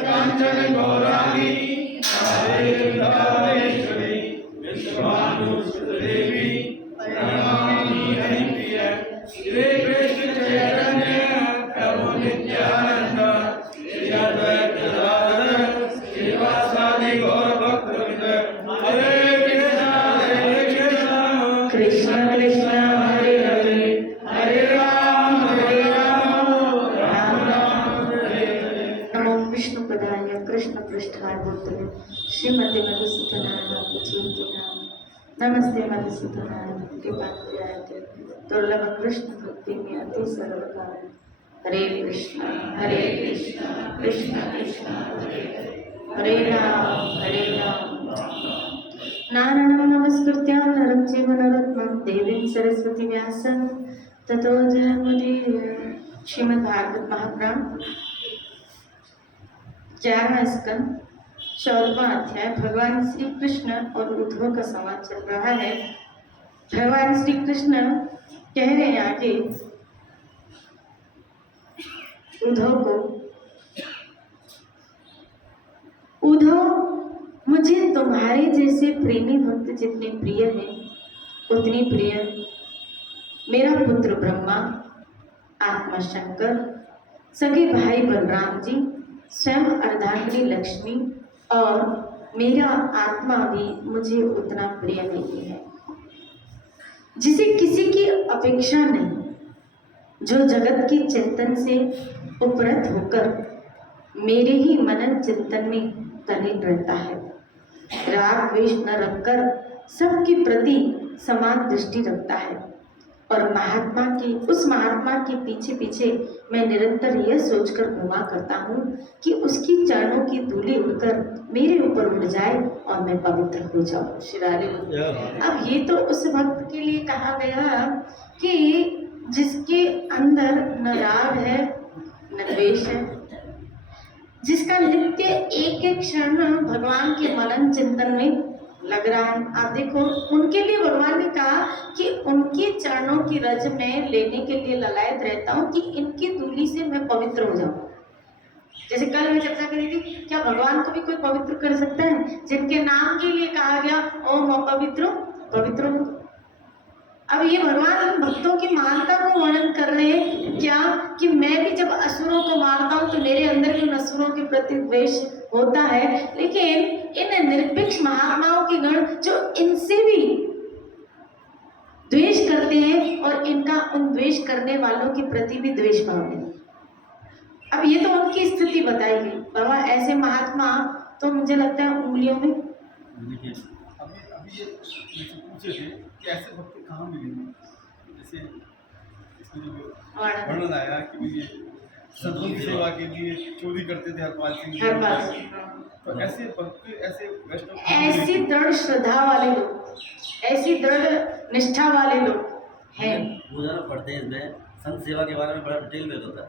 कांचन गौरांगी राधेश्वरी विश्वानुसुदेवी प्रणमामि हरिप्रिय श्री कृष्ण चैतन्य प्रभु नित्यानंद श्री अद्वैत गदाधर श्रीवासादि गौर भक्तवृंद हरे कृष्ण कृष्ण कृष्ण हरे हरे हरे राम राम राम हरे हरे। नमो विष्णु पदाय कृष्ण पृष्ठाय भूतले श्रीमती मधुसूदनाय प्रचोदयामि। नमस्ते मधुसूदनाय कृपाप्रियाय दुर्लभ कृष्ण भक्ति में अति सर्वकाल। हरे कृष्ण कृष्ण कृष्ण हरे हरे हरे राम नारायणं नमस्कृत्य नरं चैव नरोत्तमं देवीं सरस्वती व्यासं ततो जयमुदीरये। श्रीमद्भागवत महापुराण 11वां स्कंद 14वां अध्याय। भगवान श्री कृष्ण और उद्धव का संवाद चल रहा है। भगवान श्री कृष्ण कह रहे हैं आगे उद्धव को, उद्धव मुझे तुम्हारे जैसे प्रेमी भक्त जितने प्रिय हैं उतनी प्रिय मेरा पुत्र ब्रह्मा, आत्मा शंकर, सगे भाई बलराम जी, स्वयं अर्धांगिनी लक्ष्मी और मेरा आत्मा भी मुझे उतना प्रिय नहीं है, जिसे किसी की अपेक्षा नहीं, जो जगत की चिंतन से उपरत होकर मेरे ही मनन चिंतन में तल्लीन रहता है। राग द्वेष न रखकर सबके प्रति समान दृष्टि रखता है और उस महात्मा के पीछे पीछे मैं निरंतर यह सोचकर घुमा करता हूँ कि उसकी चरणों की धूली उड़कर मेरे ऊपर उड़ जाए और मैं पवित्र हो जाऊँ। श्री राधे। अब ये तो उस भक्त के लिए कहा गया कि जिसके अंदर न राग है न द्वेष है, जिसका नित्य एक एक क्षण भगवान के मनन चिंतन में लग रहा है। आप देखो, उनके लिए भगवान ने कहा कि उनके चरणों की रज में लेने के लिए ललायत रहता हूँ कि इनकी धूली से मैं पवित्र हो जाऊँ। जैसे कल मैं चर्चा करी थी, क्या भगवान को भी कोई पवित्र कर सकता है? जिनके नाम के लिए कहा गया ओम पवित्र हो। अब ये भगवान भक्तों की महानता को वर्णन कर रहे हैं क्या कि मैं भी जब असुरों को मारता हूँ तो मेरे अंदर भी उन असुरों के प्रति द्वेष होता है, लेकिन इन निरपेक्ष महात्माओं के गण जो इनसे भी द्वेष करते हैं और इनका उन द्वेष करने वालों के प्रति भी द्वेष भाव नहीं। अब ये तो उनकी स्थिति बताई गई। बाबा ऐसे महात्मा तो मुझे लगता है उंगलियों में अभी ये पूछे थे कि ऐसे भक्त कहाँ मिलेंगे? जैसे इसमें जो वर्णन आया कि ये संतों की सेवा के लिए चोरी करते थे हरपाल सिंह, तो ऐसे भक्त ऐसे वैष्णव ऐसी दृढ़ श्रद्धा वाले लोग, ऐसी दृढ़ निष्ठा वाले लोग हैं। वो जरा पढ़ते हैं इसमें संत सेवा के बारे में बड़ा डिटेल में होता है।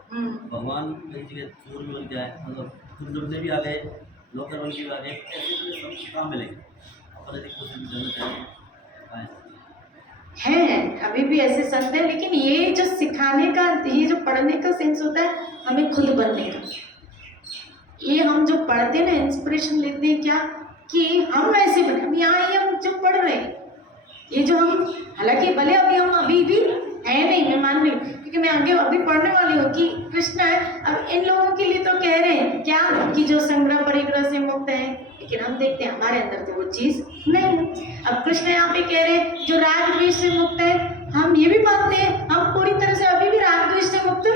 भगवान कई जगह चोर भी बन के आए, मतलब कुछ में भी आ गए, लोकर बन के भी आ गए। ऐसे संत कहाँ मिलेंगे? हैं अभी भी ऐसे संत हैं, लेकिन ये जो सिखाने का, ये जो पढ़ने का सेंस होता है हमें खुद बनने का। ये हम जो पढ़ते हैं ना, इंस्पिरेशन लेते हैं क्या कि हम ऐसे बने। हम यहाँ ये हम जो पढ़ रहे हैं, ये जो हम, हालांकि भले हम अभी भी है नहीं, मैं मान रही हूँ क्योंकि मैं आगे अभी पढ़ने वाली हूँ कि कृष्ण है। अब इन लोगों के लिए तो कह रहे हैं क्या कि जो संग्रह परिग्रह से मुक्त है, लेकिन हम देखते हैं हमारे अंदर तो वो चीज नहीं है। अब कृष्ण यहाँ पे कह रहे हैं जो राग द्वेष से मुक्त है, हम ये भी मानते हैं हम पूरी तरह से अभी भी राग द्वेष से मुक्त है।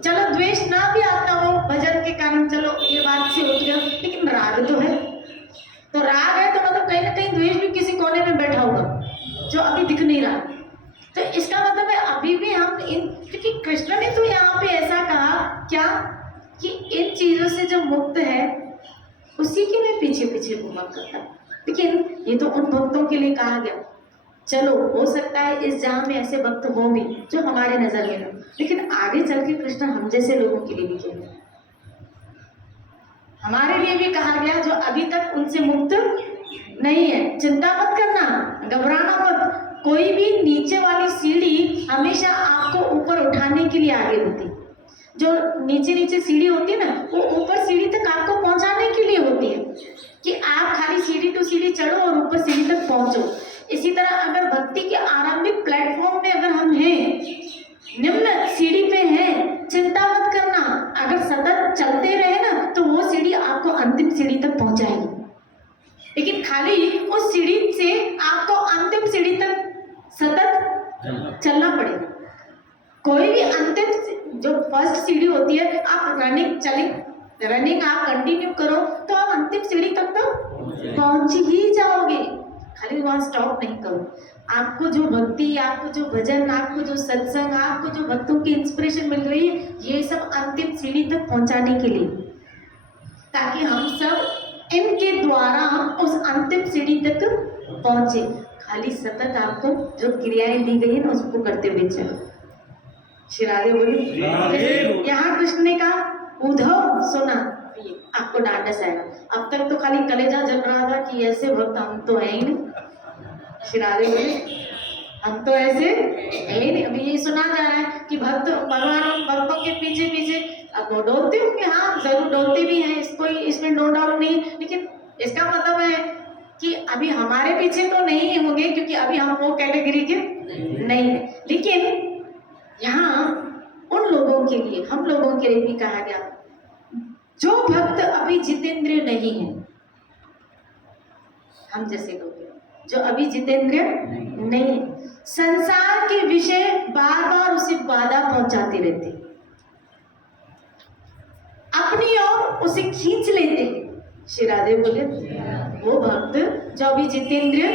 चलो द्वेष ना भी आता हो भजन के कारण, चलो ये बात से उठ गया, लेकिन राग तो है। तो राग है तो मतलब कहीं ना कहीं द्वेष भी किसी कोने में बैठा होगा जो अभी दिख नहीं रहा। तो इसका मतलब है अभी भी हम क्योंकि कृष्ण ने तो यहाँ पे ऐसा कहा क्या कि इन चीजों से जो मुक्त है उसी के मैं पीछे पीछे घूमा करता। लेकिन ये तो उन भक्तों के लिए कहा गया। चलो हो सकता है इस जहाँ में ऐसे भक्त हों भी जो हमारे नजर में हो, लेकिन आगे चल के कृष्ण हम जैसे लोगों के लिए भी कह रहे, हमारे लिए भी कहा गया जो अभी तक उनसे मुक्त नहीं है। चिंता मत करना, घबराना मत। कोई भी नीचे वाली सीढ़ी हमेशा आपको ऊपर उठाने के लिए आगे होती। जो नीचे नीचे सीढ़ी होती है ना, वो ऊपर सीढ़ी तक आपको पहुंचाने के लिए होती है कि आप खाली सीढ़ी टू सीढ़ी चढ़ो और ऊपर सीढ़ी तक पहुंचो। इसी तरह अगर भक्ति के आरंभिक प्लेटफॉर्म में अगर हम हैं, निम्न सीढ़ी पे हैं, चिंता मत करना, अगर सतत चलते रहे ना तो वो सीढ़ी आपको अंतिम सीढ़ी तक पहुंचाएगी। लेकिन खाली उस सीढ़ी से आपको अंतिम सीढ़ी तक सतत चलना पड़ेगा। कोई भी अंतिम जो फर्स्ट सीढ़ी होती है, आप रनिंग आप कंटिन्यू करो तो आप अंतिम सीढ़ी तक तो पहुंच ही जाओगे। खाली वहां स्टॉप नहीं करो। आपको जो भक्ति, आपको जो भजन, आपको जो सत्संग, आपको जो भक्तों की इंस्पिरेशन मिल रही है, ये सब अंतिम सीढ़ी तक पहुंचाने के लिए, ताकि हम सब इनके द्वारा उस अंतिम सीढ़ी तक पहुंचे। खाली सतत आपको जो क्रियाएं दी गई है ना, उसको करते हुए चलो। श्री राधे बोली। यहाँ कृष्ण ने कहा, उद्धव सुना, आपको डांटस आएगा। अब तक तो खाली कलेजा जल रहा था कि ऐसे भक्त हम तो है ही नहीं। श्री राधे बोली, हम तो ऐसे है ही नहीं। अभी ये सुना जा रहा है कि भक्त भगवान भक्तों के पीछे पीछे, अब वो डोलते होंगे, हाँ जरूर डोलते भी हैं, इसमें नो डाउट नहीं। लेकिन इसका मतलब है कि अभी हमारे पीछे तो नहीं होंगे, क्योंकि अभी हम वो कैटेगरी के नहीं है। लेकिन यहाँ उन लोगों के लिए, हम लोगों के लिए भी कहा गया, जो भक्त अभी जितेंद्रिय नहीं है, हम जैसे लोग जो अभी जितेंद्रिय नहीं है, संसार के विषय बार बार उसे बाधा पहुंचाते रहते, अपनी ओर उसे खींच लेते। श्री राधे बोले, वो भक्त जो अभी जितेंद्रिय,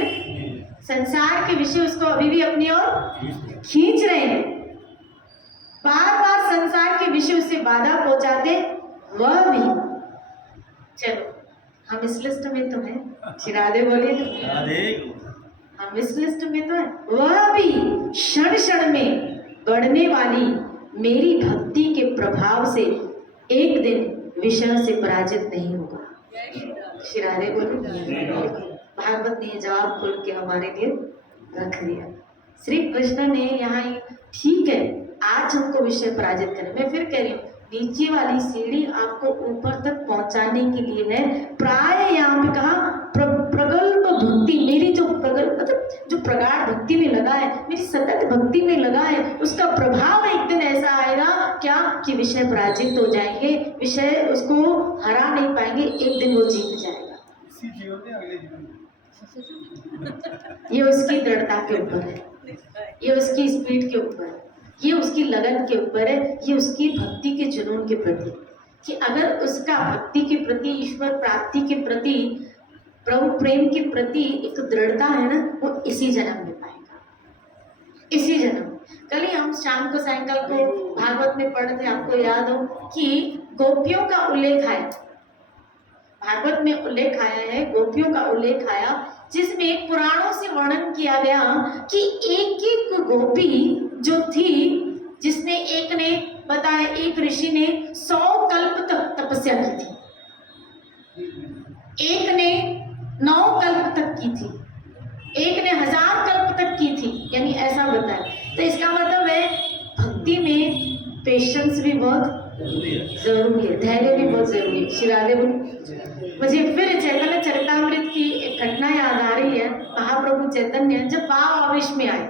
संसार के विषय उसको अभी भी अपनी ओर खींच रहे हैं, बार बार संसार के विषय से बाधा पहुंचाते, वह भी, चलो हम इस लिस्ट में तो हैं। श्री राधे बोले, हम इस लिस्ट में तो हैं, वह भी क्षण क्षण में बढ़ने वाली मेरी भक्ति के प्रभाव से एक दिन विषयों से पराजित नहीं होगा। श्री राधे बोले। भागवत ने जवाब खोल के हमारे लिए रख दिया। श्री कृष्ण ने यहाँ, ठीक है आज हमको विषय पराजित करें, मैं फिर कह रही हूँ, नीचे वाली सीढ़ी आपको ऊपर तक पहुंचाने के लिए है। प्राय यहाँ पे कहा प्रगल्भ भक्ति, मेरी जो प्रगल्भ मतलब जो प्रगाढ़ भक्ति में लगा है, मेरी सतत भक्ति में लगा है, उसका प्रभाव एक दिन ऐसा आएगा क्या कि विषय पराजित हो जाएंगे, विषय उसको हरा नहीं पाएंगे, एक दिन वो जीत जाएगा। ये उसकी दृढ़ता के ऊपर है, ये उसकी स्पीड के ऊपर है, ये उसकी लगन के ऊपर है, ये उसकी भक्ति के जुनून के प्रति, कि अगर उसका भक्ति के प्रति, ईश्वर प्राप्ति के प्रति, प्रभु प्रेम के प्रति एक दृढ़ता है ना, वो इसी जन्म में पाएगा, इसी जन्म। कल ही हम शाम को सायंकाल को भागवत में पढ़े थे, आपको याद हो कि गोपियों का उल्लेख आया, भागवत में उल्लेख आया है, गोपियों का उल्लेख आया, जिसमें पुराणों से वर्णन किया गया कि एक एक गोपी जो थी, जिसने एक ने बताया, एक ऋषि ने 100 कल्प तक तपस्या की थी, एक ने 9 कल्प तक की थी, एक ने 1000 कल्प तक की थी, यानी ऐसा बताया। तो इसका मतलब है भक्ति में पेशेंस भी बहुत जरूरी है, धैर्य भी बहुत जरूरी है। श्री राधे बोली। मुझे फिर चैतन्य चरितामृत की एक घटना याद आ रही है। महाप्रभु चैतन्य जब भाव आवेश में आए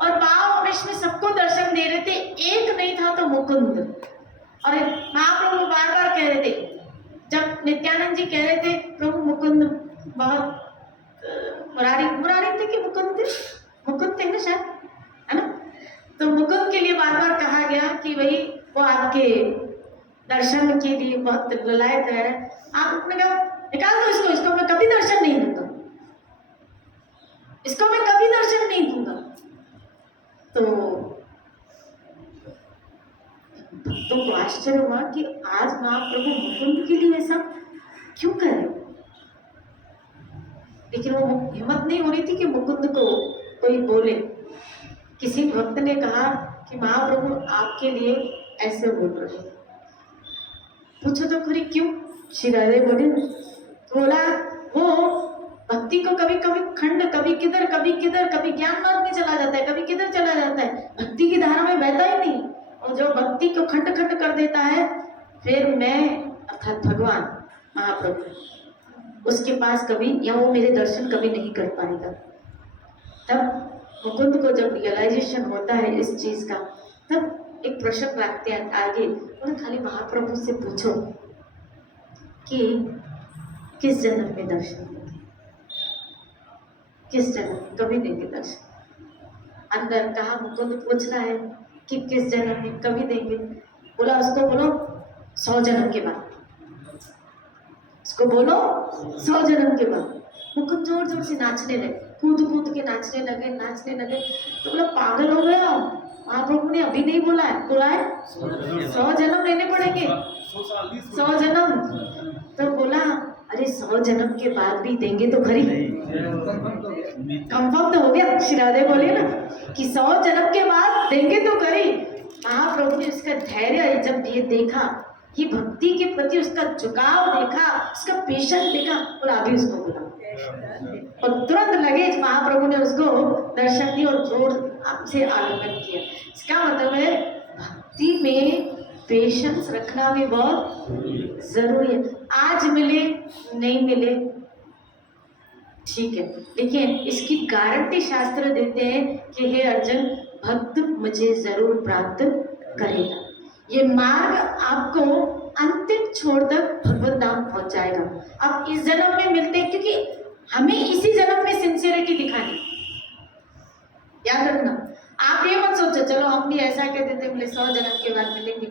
और भाव आवेश में सबको दर्शन दे रहे थे, एक नहीं था तो मुकुंद, और महाप्रभु बार बार कह रहे थे, जब नित्यानंद जी कह रहे थे प्रभु मुकुंद बहुत, मुरारी थे कि मुकुंद थे ना शायद, है ना, तो मुकुंद के लिए बार बार कहा गया कि भाई वो आपके दर्शन के लिए बहुत ललायत है। आपने कहा निकाल दो इसको मैं कभी दर्शन नहीं दूंगा, इसको मैं कभी दर्शन नहीं दूंगा। तो भक्तों को आश्चर्य हुआ कि आज महाप्रभु मुकुंद के लिए ऐसा क्यों कर रहे, लेकिन वो हिम्मत नहीं हो रही थी कि मुकुंद को कोई बोले। किसी भक्त ने कहा कि महाप्रभु आपके लिए ऐसे बोल रहे हैं। पूछो तो खरी क्यों? श्री राधे बोले, बोला वो भक्ति को कभी कभी खंड, कभी किधर कभी ज्ञान मार्ग में चला जाता है, कभी किधर चला जाता है, भक्ति की धारा में बहता ही नहीं। और जो भक्ति को खंड खंड कर देता है, फिर मैं अर्थात भगवान महाप्रभु उसके पास कभी या वो मेरे दर्शन कभी नहीं कर पाएगा। तब मुकुंद को जब रियलाइजेशन होता है इस चीज का, तब एक प्रश्न रखते हैं आगे, उन्हें खाली महाप्रभु से पूछो कि किस जन्म में दर्शन देंगे, किस जन्म में कभी देंगे दर्शन। अंदर कहा मुकुंद पूछ रहा है कि किस जन्म में कभी देंगे, बोला उसको बोलो 100 जन्म के बाद, उसको बोलो 100 जन्म के बाद। मुकुंद जोर जोर से नाचने लगे, कूद कूद के नाचने लगे। तो बोला पागल हो गया, महाप्रभु ने अभी नहीं बोला है 100 जन्म लेने पड़ेंगे, 100 जन्म। तो बोला अरे 100 जन्म के बाद भी देंगे तो खरी, कंफर्म तो हो गया। श्री राधे बोले ना कि 100 जन्म के बाद देंगे तो खरी। महाप्रभु ने उसका धैर्य जब ये देखा कि भक्ति के प्रति उसका झुकाव देखा, उसका पेशेंस देखा, और अभी उसको बोला और तुरंत लगे महाप्रभु ने उसको दर्शन दिया और जोर से आलिंगन किया। इसका मतलब है भक्ति में पेशेंस रखना भी बहुत जरूरी है। आज मिले नहीं मिले ठीक है, लेकिन इसकी गारंटी शास्त्र देते हैं कि हे अर्जुन, भक्त मुझे जरूर प्राप्त करेगा। ये मार्ग आपको अंतिम छोर तक भगवत धाम पहुंचाएगा। अब इस जन्म में मिलते हैं क्योंकि हमें इसी जन्म में सिंसियरिटी दिखानी, याद रखना। आप ये मत सोचो चलो हम भी ऐसा कहते थे बोले 100 जन्म के बाद मिलेंगे।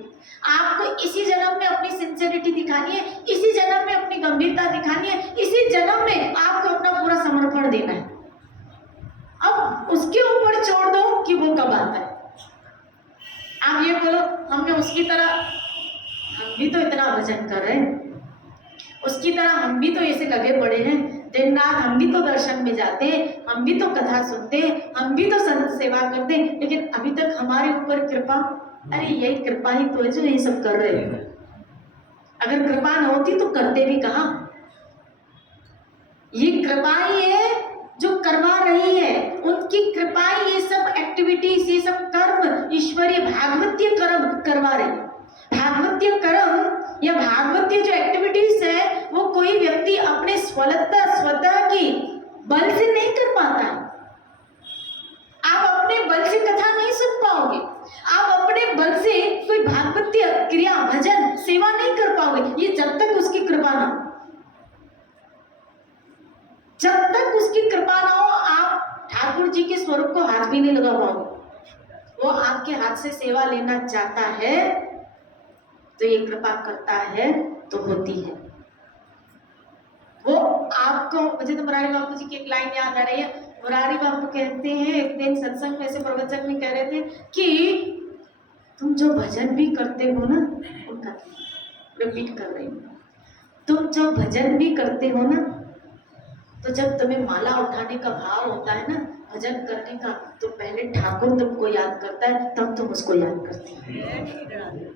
आपको इसी जन्म में अपनी सिंसियरिटी दिखानी है, इसी जन्म में अपनी गंभीरता दिखानी है, इसी जन्म में आपको अपना पूरा समर्पण देना है। अब उसके ऊपर छोड़ दो कि वो कब आता है। आप ये बोलो हमने उसकी तरह, हम भी तो इतना भजन कर रहे हैं, उसकी तरह हम भी तो ऐसे लगे पड़े हैं दिन रात, हम भी तो दर्शन में जाते हैं, हम भी तो कथा सुनते हैं, हम भी तो संत सेवा करते हैं, लेकिन अभी तक हमारे ऊपर कृपा, अरे यही कृपा ही तो है जो ये सब कर रहे हैं। अगर कृपा न होती तो करते भी कहाँ। ये कृपा ही है जो करवा रही है, उनकी कृपा ये सब एक्टिविटीज, ये सब कर्म ईश्वरीय भागवतीय कर्म करवा रही है। भागवतीय कर्म या भागवतीय जो एक्टिविटीज है वो कोई व्यक्ति अपने स्वतः की बल से नहीं कर पाता है। आप अपने बल से कथा नहीं सुन पाओगे, आप अपने बल से कोई भागवतीय क्रिया भजन सेवा नहीं कर पाओगे, ये जब तक उसकी कृपा ना हो, जब तक उसकी कृपा ना हो आप ठाकुर जी के स्वरूप को हाथ भी नहीं लगा पाओगे। वो आपके हाथ से सेवा लेना चाहता है तो ये कृपा करता है तो होती है। वो आपको, मुझे तो मुरारी बापू जी की एक लाइन याद आ रही है। मुरारी बापू कहते हैं, एक दिन सत्संग में से प्रवचन में कह रहे थे कि तुम जो भजन भी करते हो ना, उनका रिपीट कर रही हूँ, तुम जो भजन भी करते हो ना, तो जब तुम्हें माला उठाने का भाव होता है ना भजन करने का, तो पहले ठाकुर तुमको याद करता है, तब तुम उसको याद करते हो।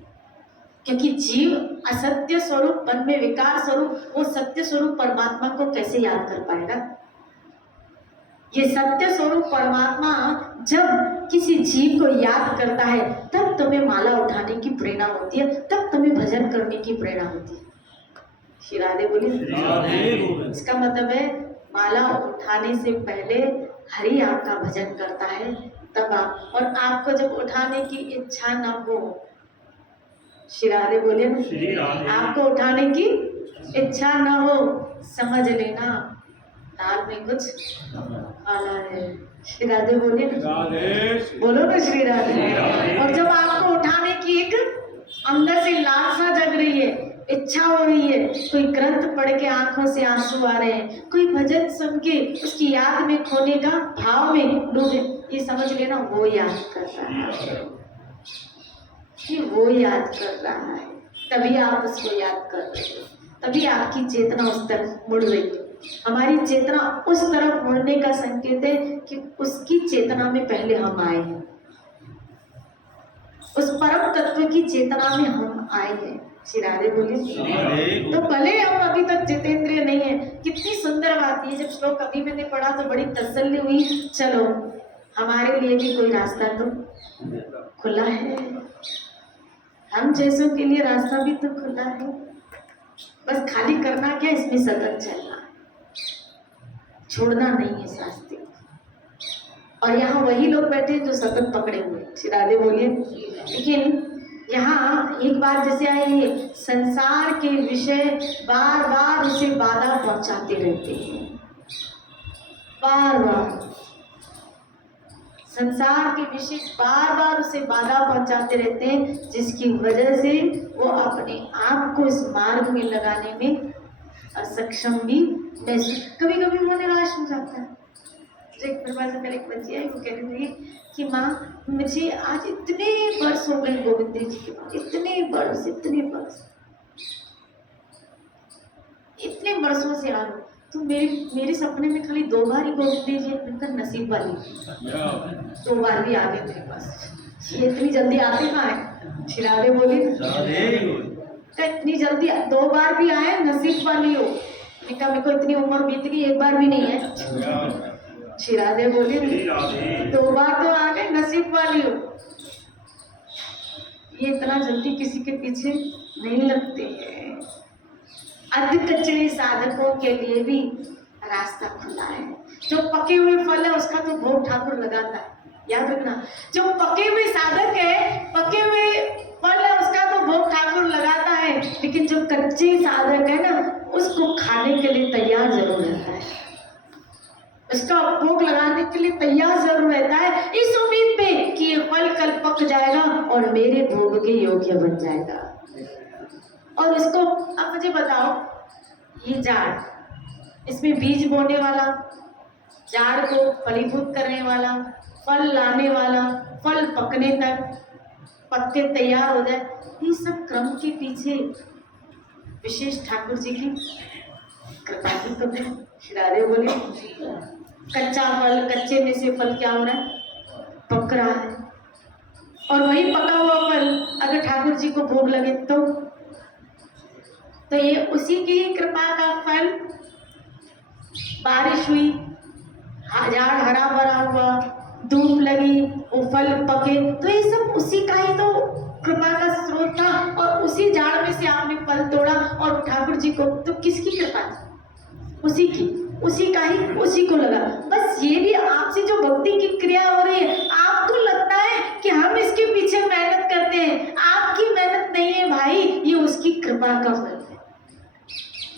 क्योंकि जीव असत्य स्वरूप, मन में विकार स्वरूप, वो सत्य स्वरूप परमात्मा को कैसे याद कर पाएगा। ये सत्य स्वरूप परमात्मा जब किसी जीव को याद करता है तब तुम्हें माला उठाने की प्रेरणा होती है, तब तुम्हें भजन करने की प्रेरणा होती है। श्री राधे बोलिए। इसका मतलब है माला उठाने से पहले हरि आपका भजन करता है, तब आप, और आपको जब उठाने की इच्छा ना हो, श्री राधे बोलिए ना, आपको उठाने की इच्छा ना हो, समझ लेना दाल में कुछ काला है। श्री राधे बोलिए ना, बोलो ना श्री राधे। और जब आपको उठाने की एक अंदर से लालसा जग रही है, इच्छा हो रही है, कोई ग्रंथ पढ़ के आंखों से आंसू आ रहे हैं, कोई भजन सुन के उसकी याद में खोने का भाव में डूबे, ये समझ लेना वो याद कर रहा है, कि वो याद कर रहा है, तभी आप उसको याद कर रहे हो, तभी आपकी चेतना उस तरफ मुड़ रही है। हमारी चेतना उस तरफ मुड़ने का संकेत है कि उसकी चेतना में पहले हम आए हैं, उस परम तत्व की चेतना में हम आए हैं। श्री राधे बोलिए। तो भले हम अभी तक जितेंद्रिय नहीं है, कितनी सुंदर बात है। जब श्लोक अभी मैंने पढ़ा तो बड़ी तसल्ली हुई, चलो हमारे लिए भी कोई रास्ता तो खुला है। हम जैसों के लिए रास्ता भी तो खुला है, बस खाली करना क्या, इसमें सतत चलना, छोड़ना नहीं है रास्ते। और यहाँ वही लोग बैठे जो सतत पकड़े हुए, श्री राधे बोलिए। लेकिन यहाँ एक बार जैसे आए, संसार के विषय बार बार उसे बाधा पहुंचाते रहते हैं, बार बार संसार के विषय बार बार उसे बाधा पहुंचाते रहते हैं, जिसकी वजह से वो अपने आप को इस मार्ग में लगाने में असक्षम भी महसूस, कभी कभी वो निराश हो जाता है। एक परिवार से कल एक बच्ची आई, वो कह रही थी कि माँ मुझे आज इतने वर्ष हो गए गोविंद जी के बाद, इतने वर्षों से आ रहा हूँ, तो मेरे सपने में खाली 2 बार ही गोविंद जी उनका नसीब वाली 2 बार भी आ गए मेरे पास। ये इतनी जल्दी आते कहाँ है, श्री राधे बोली, इतनी जल्दी 2 बार भी आए, नसीब वाली हो। मेरे को इतनी उम्र बीत गई, 1 बार भी नहीं है। श्री राधे बोली, 2 बार तो आ गए, नसीब वाली हो। ये इतना जल्दी किसी के पीछे नहीं लगते हैं। अध कचरे साधकों के लिए भी रास्ता खुला है। जो पके हुए फल है उसका तो भोग ठाकुर लगाता है, याद रखना। जो पके हुए साधक है, पके हुए फल है, उसका तो भोग ठाकुर लगाता है, लेकिन जो कच्चे साधक है ना, उसको खाने के लिए तैयार जरूर रहता है, इसका भोग लगाने के लिए तैयार जरूर रहता है, इस उम्मीद में कि ये फल कल पक जाएगा और मेरे भोग के योग्य बन जाएगा। और इसको अब मुझे बताओ, ये झाड़, इसमें बीज बोने वाला, झाड़ को फलीभूत करने वाला, फल लाने वाला, फल पकने तक, पत्ते तैयार हो जाए, ये सब क्रम के पीछे विशेष ठाकुर जी की कृपा की तो है। श्री राधे बोले, कच्चा फल, कच्चे में से फल क्या हो रहा है, पक रहा है। और वही पका हुआ फल अगर ठाकुर जी को भोग लगे तो ये उसी की कृपा का फल। बारिश हुई, झाड़ हरा भरा हुआ, धूप लगी, वो फल पके, तो ये सब उसी का ही तो कृपा का स्रोत था। और उसी झाड़ में से आपने फल तोड़ा और ठाकुर जी को, तो किसकी कृपा थी, उसी की, उसी का ही उसी को लगा। बस ये भी आपसे जो भक्ति की क्रिया हो रही है, आपको लगता है कि हम इसके पीछे मेहनत करते हैं, आपकी मेहनत नहीं है भाई, ये उसकी कृपा का फल है।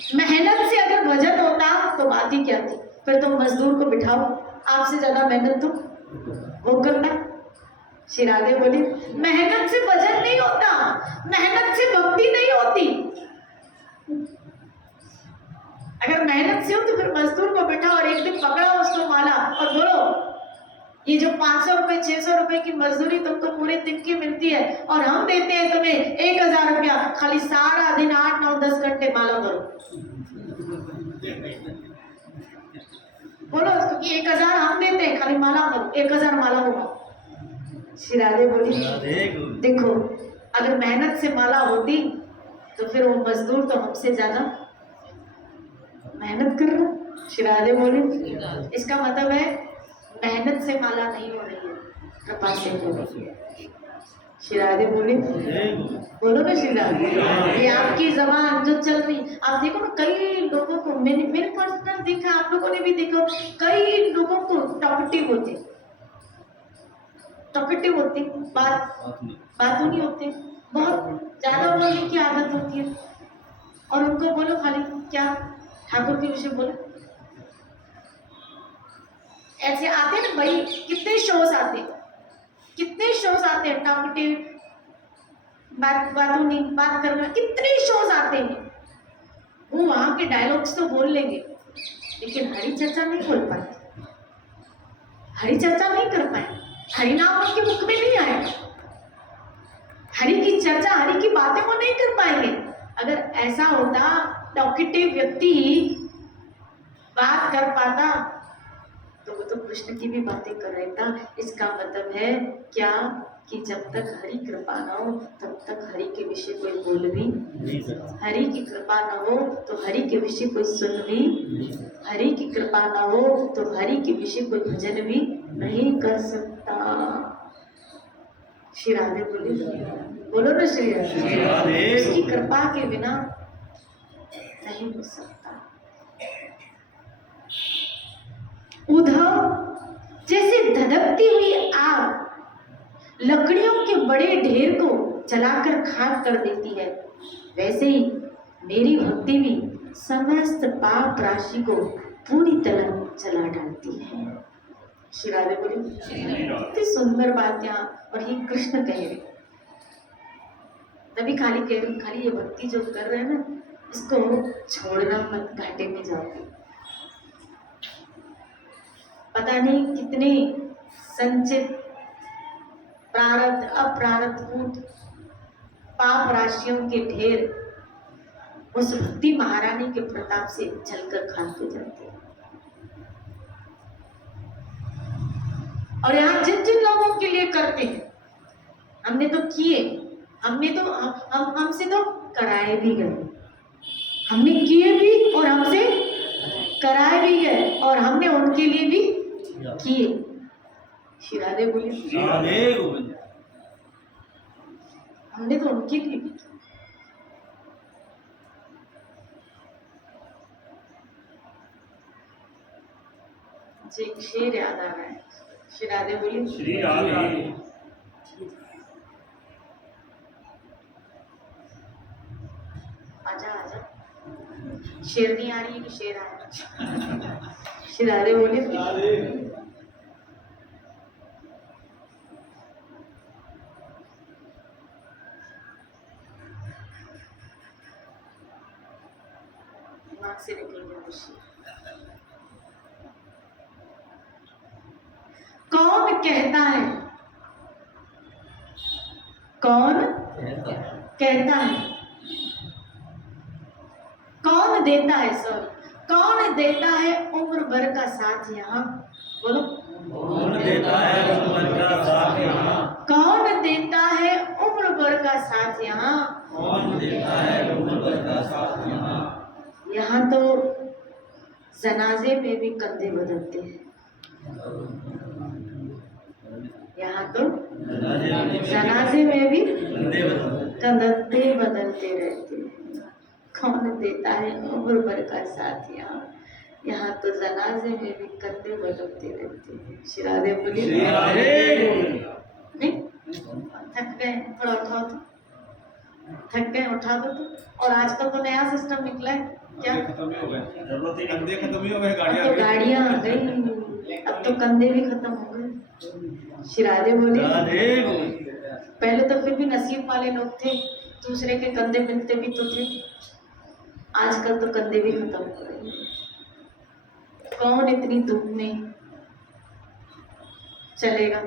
मेहनत से अगर भजन होता तो बात ही क्या थी, फिर तो मजदूर को बिठाओ, आपसे ज्यादा मेहनत तो वो करना। श्री राधे बोली, मेहनत से भजन नहीं होता, मेहनत से भक्ति नहीं होती। अगर मेहनत से हो तो फिर मजदूर को बिठाओ और एक दिन पकड़ाओ उसको माला और बोलो, ये जो 500 रुपए 600 रुपए की मजदूरी तुमको पूरे दिन की मिलती है और हम देते हैं तुम्हें 1000 रुपया, खाली सारा दिन 8 9 10 घंटे माला करो। बोलो उसको कि 1000 हम देते हैं, खाली माला करो, 1000 माला होगा। श्री राधे बोली, देखो अगर मेहनत से माला होती तो फिर वो मजदूर तो हमसे ज्यादा मेहनत कर रहा। श्री राधे बोली, इसका मतलब है मेहनत से माला नहीं हो रही है, कृपा से हो रही है। श्री राधे बोली, बोलो ना श्री राधे। ये आपकी जबान जो चल रही, आप देखो ना, कई लोगों को, मैंने पर्सनल देखा, आप लोगों ने भी देखा, कई लोगों को टॉकेटिव होते, बातों नहीं होते, बहुत ज्यादा बोलने की आदत होती है। और उनको बोलो खाली क्या ठाकुर के विषय बोलो, ऐसे आते ना भाई, कितने शोज आते हैं टॉकेटिव, बातों नहीं, बात करना, कितने शोज आते हैं। वो वहां के डायलॉग्स तो बोल लेंगे, लेकिन हरि चर्चा नहीं बोल पाते, हरि चर्चा नहीं कर पाए, हरि नाम उनके मुख में नहीं आया, हरि की चर्चा, हरि की बातें वो नहीं कर पाएंगे। अगर ऐसा होता, टॉकेटिव व्यक्ति बात कर पाता तो वो तो कृष्ण की भी बातें कर रहा था। इसका मतलब है क्या कि जब तक हरि कृपा न हो तब तक हरि के विषय कोई बोल भी नहीं सकता, हरि की कृपा न हो तो हरि के विषय कोई सुन भी, हरि की कृपा न हो तो हरि के विषय कोई भजन भी नहीं कर सकता। श्री राधे बोलो ना श्री राधे। उसकी कृपा के बिना नहीं हो सकता। उद्धव जैसे धधकती हुई आग लकड़ियों के बड़े ढेर को जलाकर खाक कर देती है, वैसे ही मेरी भक्ति भी समस्त पाप राशि को पूरी तरह जला डालती है। श्री राधे बोली। कितनी सुंदर बात यहाँ, और ये कृष्ण कह रहे, तभी खाली कह रही, खाली ये भक्ति जो कर रहे हैं ना, इसको छोड़ना मत, घाटे में जाओ। पता नहीं कितने संचित प्रारब्ध अप्रारब्ध पाप राशियों के ढेर उस भक्ति महारानी के प्रताप से जलकर खाते जाते हैं। और यहाँ जिन जिन लोगों के लिए करते हैं, हमने तो किए, हमने तो हमसे तो कराए भी गए, हमने किए भी और हमसे कराए भी गए, और हमने उनके लिए भी किए। श्री राधे बोलिए। हमने तो उनके लिए भी किए। एक शेर याद आ रहा है। श्री राधे बोलिए। श्री राधे। आजा आजा, शेर नहीं आ रही है कि शेर आया? श्री राधे बोलिए। दिमाग से निकल गया। कौन कहता है, कौन कहता है, कौन देता है सब, कौन देता है उम्र भर का साथ यहाँ? बोलो। कौन देता है उम्र का साथ यहाँ? कौन देता है उम्र भर का साथ यहाँ? कौन देता है उम्र भर का साथ यहाँ? यहाँ तो जनाजे में भी कंधे बदलते हैं। यहाँ तो जनाजे में भी कंधे बदलते रहते हैं। कौन देता है उम्र भर का साथ यहाँ? यहाँ तो जनाजे में भी कंधे बदलते रहते हैं। श्री राधे बोलिए। नहीं थक गए, थोड़ा उठाओ तो, थक गए उठा दो तो। और आजकल तो नया सिस्टम निकला है, क्या? खत्म ही हो गए, कंधे खत्म ही हो गए, अब तो गाड़ियाँ आ गई, अब तो कंधे भी खत्म हो गए। श्री राधे बोलिए। पहले तो फिर भी नसीब वाले लोग थे, दूसरे के कंधे मिलते भी तो थे। आजकल तो कंधे भी खत्म हो गए। कौन इतनी धूप में चलेगा?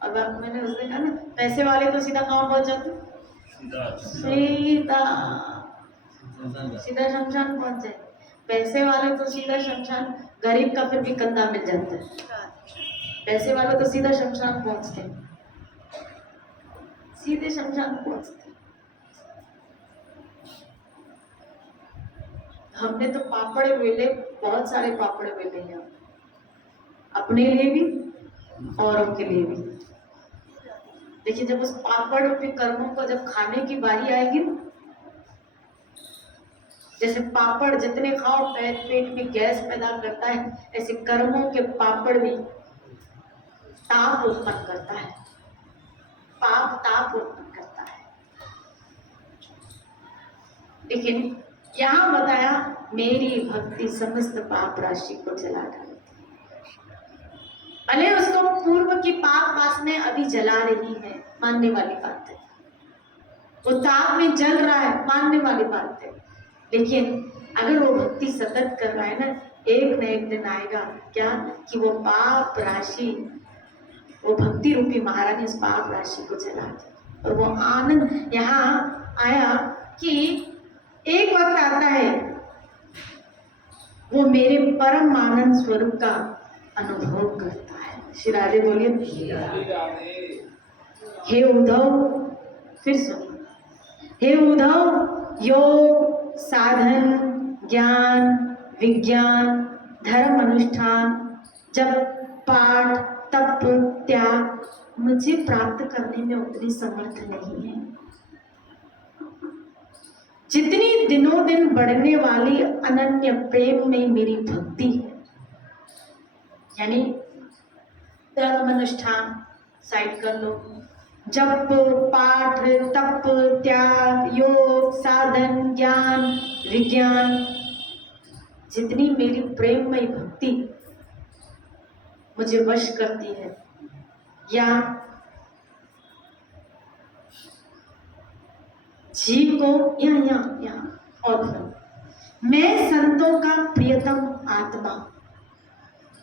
अब मैंने उसने कहा ना, पैसे वाले तो सीधा कहाँ पहुंच जाते, सीधा शमशान पहुंच जाए। पैसे वाले तो सीधा शमशान, गरीब का फिर भी कंधा मिल जाता है। पैसे वाले तो सीधा शमशान पहुंचते हैं, सीधे शमशान पहुंचते। हमने तो पापड़ बेले, बहुत सारे पापड़ बेले हैं, अपने लिए भी औरों के लिए भी। देखिए जब उस पापड़ के कर्मों को जब खाने की बारी आएगी ना, जैसे पापड़ जितने खाओ पेट में गैस पैदा करता है, ऐसे कर्मों के पापड़ भी ताप उत्पन्न करता है, पाप ताप उत्पन्न करता है। लेकिन यहाँ बताया मेरी भक्ति समस्त पाप राशि को जला डालती है। भले उसको पूर्व की पाप वासनाएं अभी जला रही है, मानने वाली बात है, वो ताप में जल रहा है, मानने वाली बात है। लेकिन अगर वो भक्ति सतत कर रहा है ना, एक न एक दिन आएगा क्या कि वो पाप राशि, वो भक्ति रूपी महारानी उस पाप राशि को जला दी। और वो आनंद यहाँ आया कि एक वक्त आता है वो मेरे परम आनंद स्वरूप का अनुभव करता है। श्री राधे बोलिए। हे उद्धव, फिर सुनो, हे उद्धव, योग साधन ज्ञान विज्ञान धर्म अनुष्ठान जप पाठ तप त्याग मुझे प्राप्त करने में उतनी समर्थ नहीं है जितनी दिनों दिन बढ़ने वाली अनन्य प्रेम में मेरी भक्ति है। यानी धर्म अनुष्ठान साइड कर लो, जप पाठ तप त्याग योग साधन ज्ञान विज्ञान, जितनी मेरी प्रेममयी भक्ति मुझे वश करती है, या जीव को यहाँ और मैं संतों का प्रियतम आत्मा,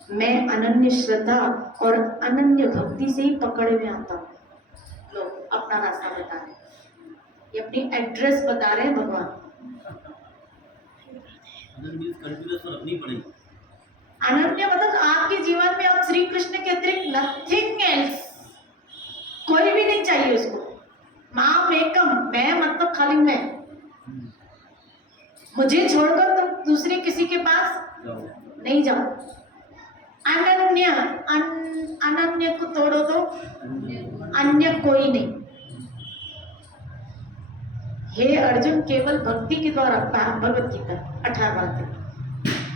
मैं अनन्य श्रद्धा और अनन्य भक्ति से ही पकड़ में आता हूँ। लोग अपना रास्ता बता रहे हैं, ये अपनी एड्रेस बता रहे हैं भगवान। अनन्य मतलब आपके जीवन में अब श्री कृष्ण के अतिरिक्त नथिंग एल्स, कोई भी नहीं चाहिए उसको। माम एकम, मैं मतलब खाली मैं, मुझे छोड़कर तुम दूसरे किसी के पास नहीं जाओ। अनन्य अनन्य को तोड़ो तो अन्य कोई नहीं। हे अर्जुन, केवल भक्ति के द्वारा, भगवत गीता 18वां अध्याय,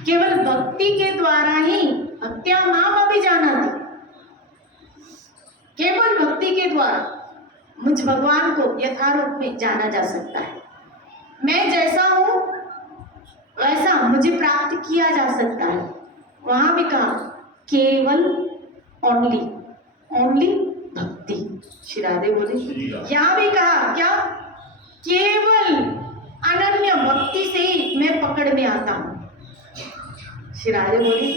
केवल भक्ति के द्वारा ही भक्त्या माम अभिजानाति, केवल भक्ति के द्वारा मुझ भगवान को यथारूप में जाना जा सकता है। मैं जैसा हूं वैसा मुझे प्राप्त किया जा सकता है। वहां भी कहा केवल ओनली ओनली भक्ति, श्री राधे बोले। यहाँ भी कहा क्या, केवल अनन्य भक्ति से ही मैं पकड़ में आता हूँ। श्री राधे बोले।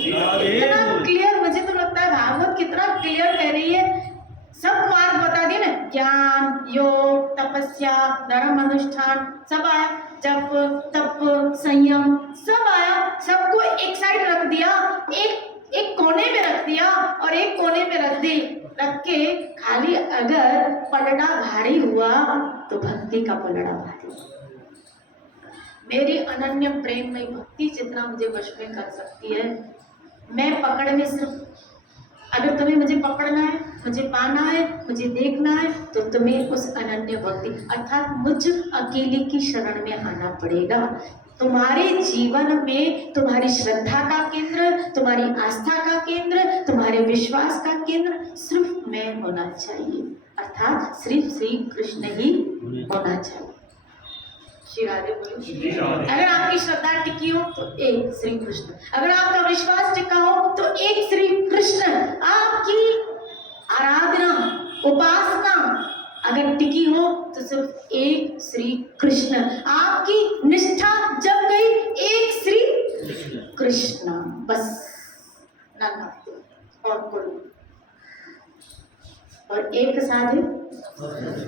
कितना क्लियर, मुझे तो लगता है भागवत कितना क्लियर कह रही है। सब मार्ग बता दिए ना, ज्ञान योग तपस्या धर्म अनुष्ठान सब आया, जप तप संयम सब आया, सबको एक साइड रख दिया, एक कोने में रख दिया और एक कोने में रख के खाली अगर पलड़ा भारी हुआ तो भक्ति का पलड़ा भारी। मेरी अनन्य प्रेम में भक्ति जितना मुझे वश में कर सकती है, मैं पकड़ में सिर्फ, अगर तुम्हें मुझे पकड़ना है, मुझे पाना है, मुझे देखना है, तो तुम्हें उस अनन्य भक्ति अर्थात मुझ अकेले की शरण में आना पड़ेगा। तुम्हारे जीवन में तुम्हारी श्रद्धा का केंद्र, तुम्हारी आस्था का केंद्र, तुम्हारे विश्वास का केंद्र सिर्फ मैं होना चाहिए, अर्थात सिर्फ श्री कृष्ण ही होना चाहिए। श्री राधे बोले। अगर आपकी श्रद्धा टिकी हो तो एक श्री कृष्ण, अगर आपका विश्वास टिका हो तो एक श्री कृष्ण, आपकी आराधना उपासना अगर टिकी हो तो सिर्फ एक श्री कृष्ण, आपकी निष्ठा जम गई एक श्री कृष्ण, बस ना और कोई। और एक साधे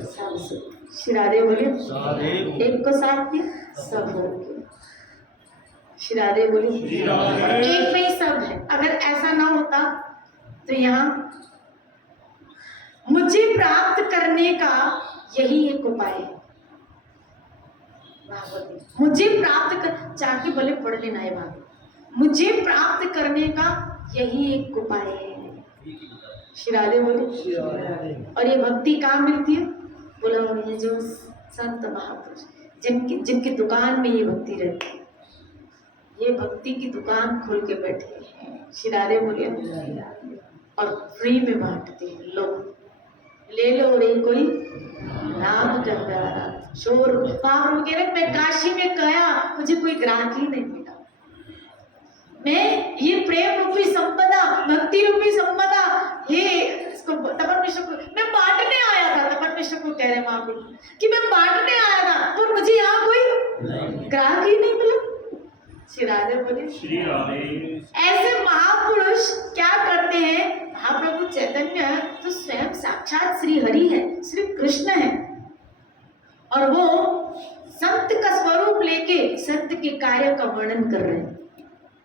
सबसे, श्री राधे बोले। एक को साथ के सब हो गए, श्री राधे बोले। एक में ही सब है। अगर ऐसा ना होता तो यहाँ मुझे प्राप्त करने का यही एक उपाय है। मुझे प्राप्त कर, चाहे भले पढ़ लेना है बात, मुझे प्राप्त करने का यही एक उपाय है। श्री राधे बोले। और ये भक्ति कहाँ मिलती है? बोला ये जो संत महापुरुष जिनकी दुकान में ये भक्ति रहती है, ये भक्ति की दुकान खोल के बैठे हैं। श्री राधे बोले। और फ्री में बांटते हैं, लोग ले लो रे कोई नाम गंगा शोर पाप वगैरह। मैं काशी में गया, मुझे कोई ग्राहक ही नहीं मिला। मैं ये प्रेम रूपी संपदा, भक्ति रूपी संपदा, हे तपन मिश्र को मैं बांटने आया था। तपन मिश्र को कह रहे महाप्रभु कि मैं बांटने आया था, तो मुझे यहाँ कोई ग्राहक ही नहीं मिला। श्री राधे बोले। ऐसे महापुरुष क्या करते हैं? महाप्रभु चैतन्य तो स्वयं साक्षात श्री हरि है, श्री कृष्ण है, और वो संत का स्वरूप लेके संत के कार्य का वर्णन कर रहे हैं,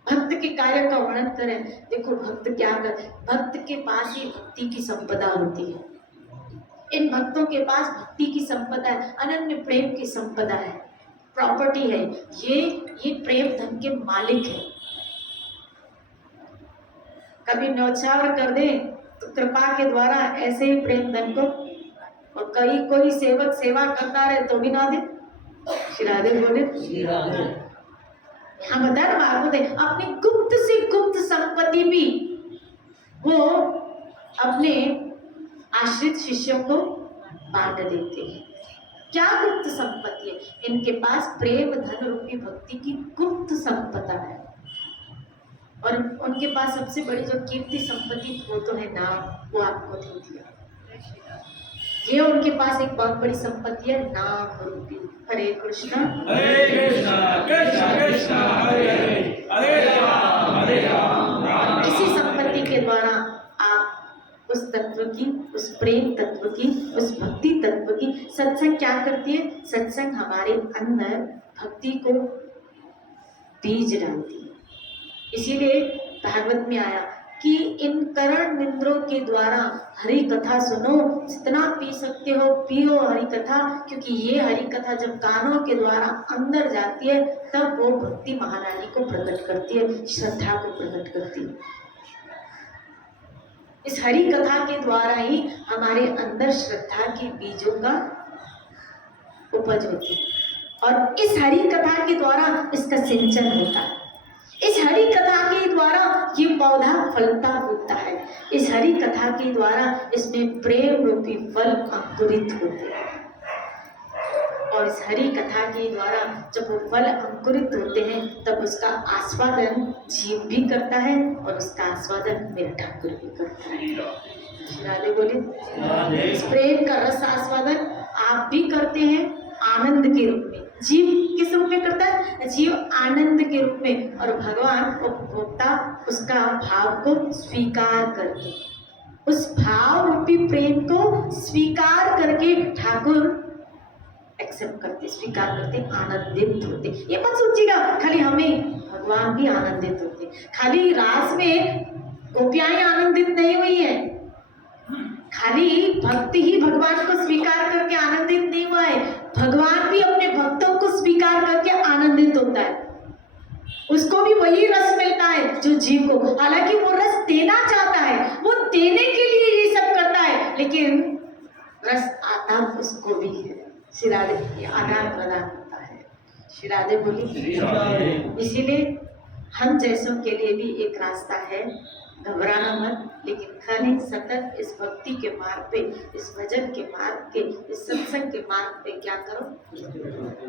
भक्त के कार्य का वर्णन करें। देखो भक्त क्या कर, भक्त के पास ही भक्ति की संपदा होती है। इन भक्तों के पास भक्ति की संपदा है, अनन्य प्रेम की संपदा है, प्रॉपर्टी है। ये प्रेम धन के मालिक है। कभी न्यौछावर कर दे तो कृपा के द्वारा ऐसे ही प्रेम धन को, और कई कोई सेवक सेवा करता रहे तो भी ना दे। श्री राधे बोले, यहाँ बताया ना भागवत है, अपनी गुप्त से गुप्त संपत्ति भी वो अपने आश्रित शिष्यों को बांट देते हैं। क्या गुप्त संपत्ति है? इनके पास प्रेम धन रूपी भक्ति की गुप्त संपदा है। और उनके पास सबसे बड़ी जो कीर्ति संपत्ति वो तो है नाम, वो आपको दे दिया। ये उनके पास एक बहुत बड़ी संपत्ति है, नाम रूपी। हरे कृष्णा कृष्णा कृष्णा हरे हरे, हरे राम राम। इसी संपत्ति के द्वारा आप उस तत्व की, उस प्रेम तत्व की, उस भक्ति तत्व की, सत्संग क्या करती है? सत्संग हमारे अंदर भक्ति को बीज डालती है। इसीलिए भागवत में आया कि इन करण निंद्रों के द्वारा हरि कथा सुनो, जितना पी सकते हो पियो हरि कथा, क्योंकि ये हरि कथा जब कानों के द्वारा अंदर जाती है तब वो भक्ति महारानी को प्रकट करती है, श्रद्धा को प्रकट करती है। इस हरि कथा के द्वारा ही हमारे अंदर श्रद्धा की बीजों का उपज होती है, और इस हरि कथा के द्वारा इसका सिंचन होता है। इस हरि कथा के द्वारा ये पौधा फलता फूलता है। इस हरि कथा के द्वारा इसमें प्रेम रूपी फल अंकुरित होते हैं, और इस हरि कथा के द्वारा जब वो फल अंकुरित होते हैं तब उसका आस्वादन जीव भी करता है, और उसका आस्वादन मेरा ठाकुर भी करता है। राधे बोले, इस प्रेम का रस आस्वादन आप भी करते हैं आनंद के रूप में। जीव किस रूप में करता है? जीव आनंद के रूप में, और भगवान उपभोक्ता उसका भाव को स्वीकार करके, उस भाव रूपी प्रेम को स्वीकार करके ठाकुर एक्सेप्ट करते, स्वीकार करते, आनंदित होते। ये मत सोचिएगा खाली हमें, भगवान भी आनंदित होते। खाली रास में गोपियाएं आनंदित नहीं हुई है, खाली भक्ति ही भगवान को स्वीकार करके आनंदित नहीं हुआ है, भगवान भी अपने भक्तों को स्वीकार करके आनंदित होता है। उसको भी वही रस मिलता है जो जीव को, हालांकि वो रस देना चाहता है, वो देने के लिए ये सब करता है, लेकिन रस आता उसको भी है। श्री राधे आदान प्रदान होता है। श्री राधे बोली, इसीलिए हम जैसों के लिए भी एक रास्ता है, घबराना मत, लेकिन खाली सतत इस भक्ति के मार्ग पे, इस भजन के मार्ग पे, इस सत्संग के मार्ग पे क्या करो?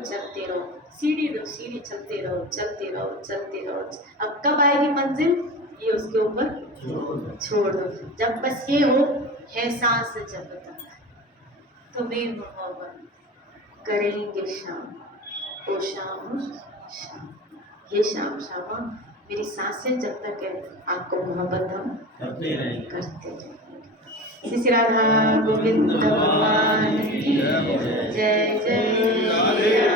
चलते रहो, सीढ़ी दो सीढ़ी चलते रहो, चलते रहो, चलते रहो। अब कब आएगी मंजिल? ये उसके ऊपर छोड़ दो। जब बस ये हो, है सांस जब तक तुम्हें मोहब्बत करेंगे शाम, ओ शाम शाम, ये शाम शामा मेरी सांसें जब तक है आपको मोहब्बत हम करते रहेंगे। श्री राधा गोविंद भगवान की जय जय।